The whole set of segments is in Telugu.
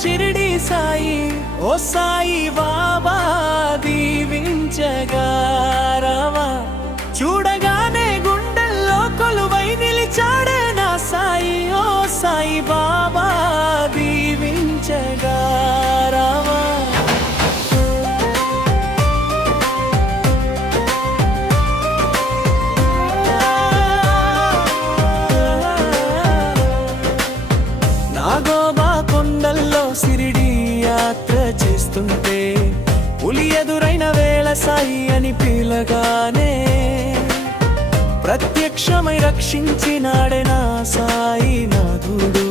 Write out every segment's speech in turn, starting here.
షిరిడి సాయి. ఓ సాయి బాబా దీవించగా రావా, చూడగానే గుండెల్లో కొలువై నిలిచాడే నా సాయి. ఓ సాయి బాబా దీవించగా రావా. నాగోబా కొండల్లో షిరిడి యాత్ర చేస్తుంటే పులి ఎదురైన వేళ సాయి అని పిలగానే ప్రత్యక్షమై రక్షించినాడే నా సాయి నాథుడు.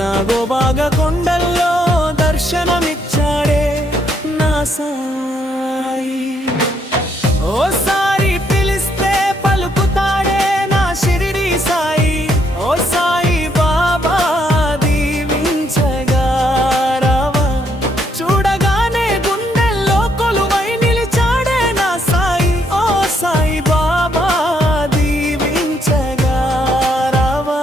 నాగోబాగా కొండల్లో దర్శనమిచ్చాడే నా సాయి. ఓసారి పిలిస్తే పలుకుతాడే నా షిరిడి సాయి. ఓ సాయి బాబా దీవించగా రావా, చూడగానే గుండెల్లో కొలువై నిలిచాడే నా సాయి. ఓ సాయి బాబా దీవించగా రావా.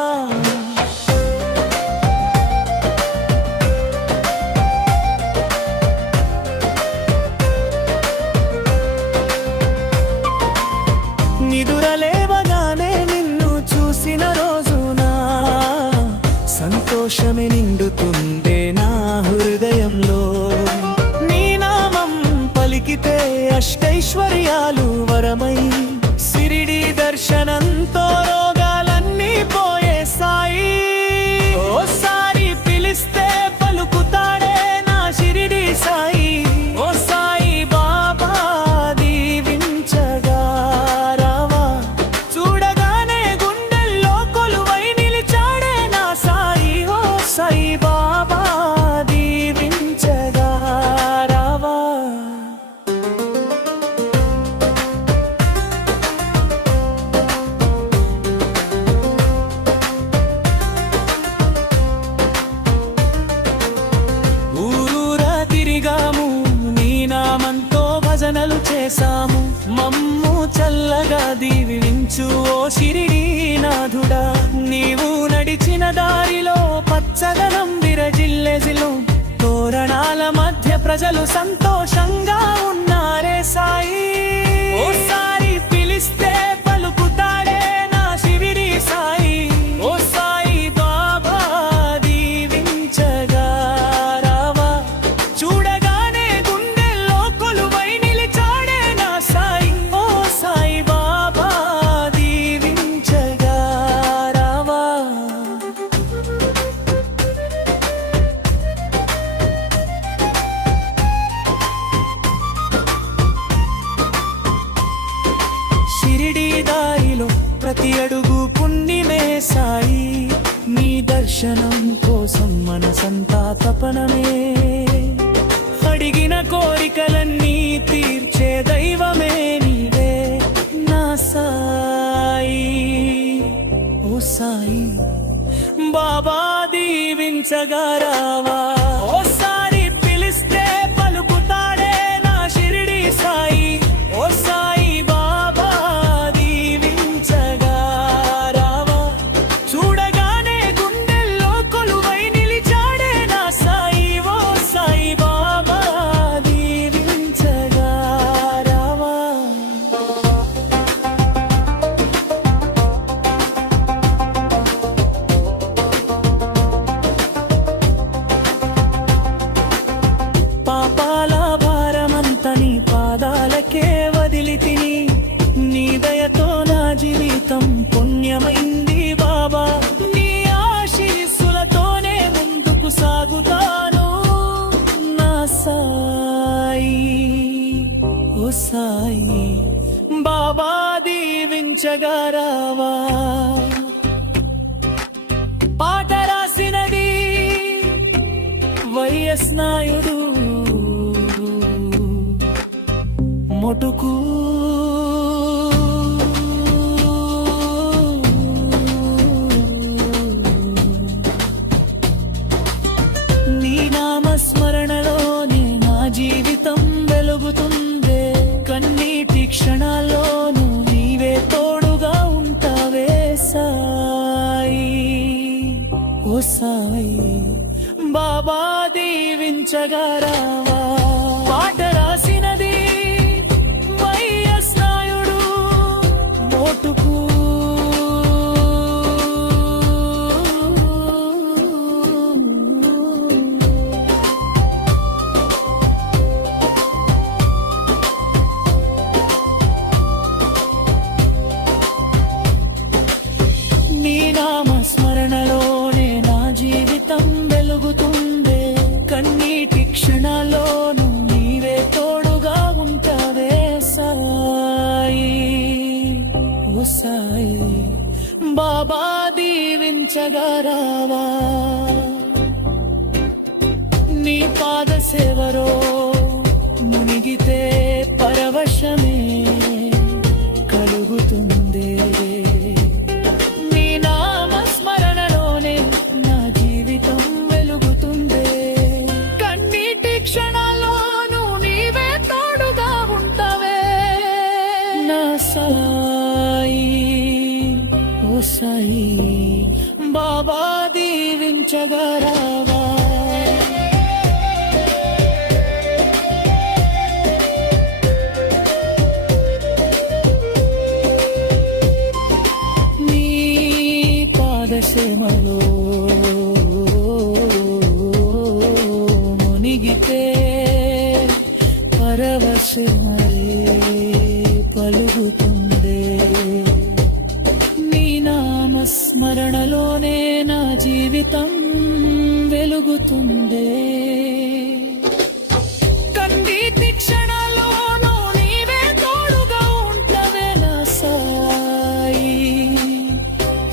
నిదురలేవగానే నిన్ను చూసిన రోజున సంతోషమే నిండుతుందే నా హృదయంలో. నీ నామం పలికితే అష్టైశ్వర్యాలు వరమై షిరిడి దర్శనంతో రోగాలన్నీ పోయే సాయి. ఓసారి పిలిస్తే పలుకుతాడే నా షిరిడి సాయి. ఓ సాయి బాబా దీవించగా రావా, చూడగానే గుండెల్లో కొలువై నిలిచాడే నా సాయి. ఓ సాయి బాబా దీవించగా రావా. ఊరూరా తిరిగాము, నీ నామంతో భజనలు చేశాము. మమ్ము చల్లగా దీవించు ఓ షిరిడి నాథుడా. నీవు నడిచిన దారిలో పచ్చదనం విరజిల్లెజిలు, తోరణాల మధ్య ప్రజలు సంతోషంగా ఉన్నారే సాయి. ఓసారి పిలిస్తే పలుకుతాడే నా షిరిడి సాయి. ఓ సాయి బాబా దీవించగా రావా, చూడగానే గుండెల్లో కొలువై నిలిచాడే నా సాయి. ఓ సాయి బాబా దీవించగా రావా. షిరిడి దారిలో ప్రతి అడుగు పుణ్యమే సాయి. నీ దర్శనం కోసం మనసంతా తపనమే. అడిగిన కోరికలన్నీ తీర్చే దైవమే నీవే నా సాయి. ఓ సాయి బాబా దీవించగా రావా. ఓసారి పిలిస్తే పలుకుతాడే నా షిరిడి సాయి. ఓ సాయి బాబా దీవించగా రావా, చూడగానే గుండెల్లో కొలువై నిలిచాడే నా సాయి. ఓ సాయి బాబా దీవించగా రావా. పాపాల భారమంత నీ పాదాలకే వదిలి తిని, నీ దయతో నా జీవితం పుణ్యమైంది బాబా. నీ ఆశీస్సులతోనే ముందుకు సాగుతాను నా సాయి. ఓ సాయి బాబా దీవించగా రావా. పాట రాసినది వైఎస్ నాయుడు మొటుకు. నీ నామస్మరణలోనే నా జీవితం వెలుగుతుందే. కన్నీటి క్షణాల్లోనూ నీవే తోడుగా ఉంటావే సాయి. ఓ సాయి బాబా దీవించగా రావా పాట రాసినది వైఎస్ నాయుడు మోటుకు నీ నామస్మరణలోనే నా జీవితం వెలుగుతుందే కన్నీటి క్షణాల్లోనూ నీవే తోడుగా ఉంటావే సాయి ఓ సాయి బాబా దీవించగా రావా నీ పాద సేవరో మునిగితే పరవశమే కలుగుతుందే నీ నామస్మరణలోనే నా జీవితం వెలుగుతుందే కన్నీటి క్షణాల్లోనూ నీవే తోడుగా ఉంటావే నా సాయి ఓ సాయి బాబా దీవించగా రావా పాదసేమలో మునిగితే పరవశమరే పలుకుతుందే నీ నామస్మరణలోనే నా జీవితం వెలుగుతుందే కన్నీటి క్షణాల్లోనూ నీవే తోడుగా ఉంటవే నా సాయి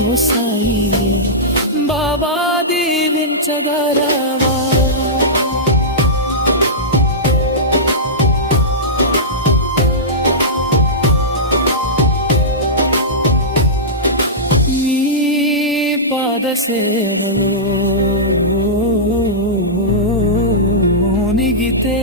ఓ సాయి బాబా దీవించగా రావా నీ పాద సేవలో మునిగితే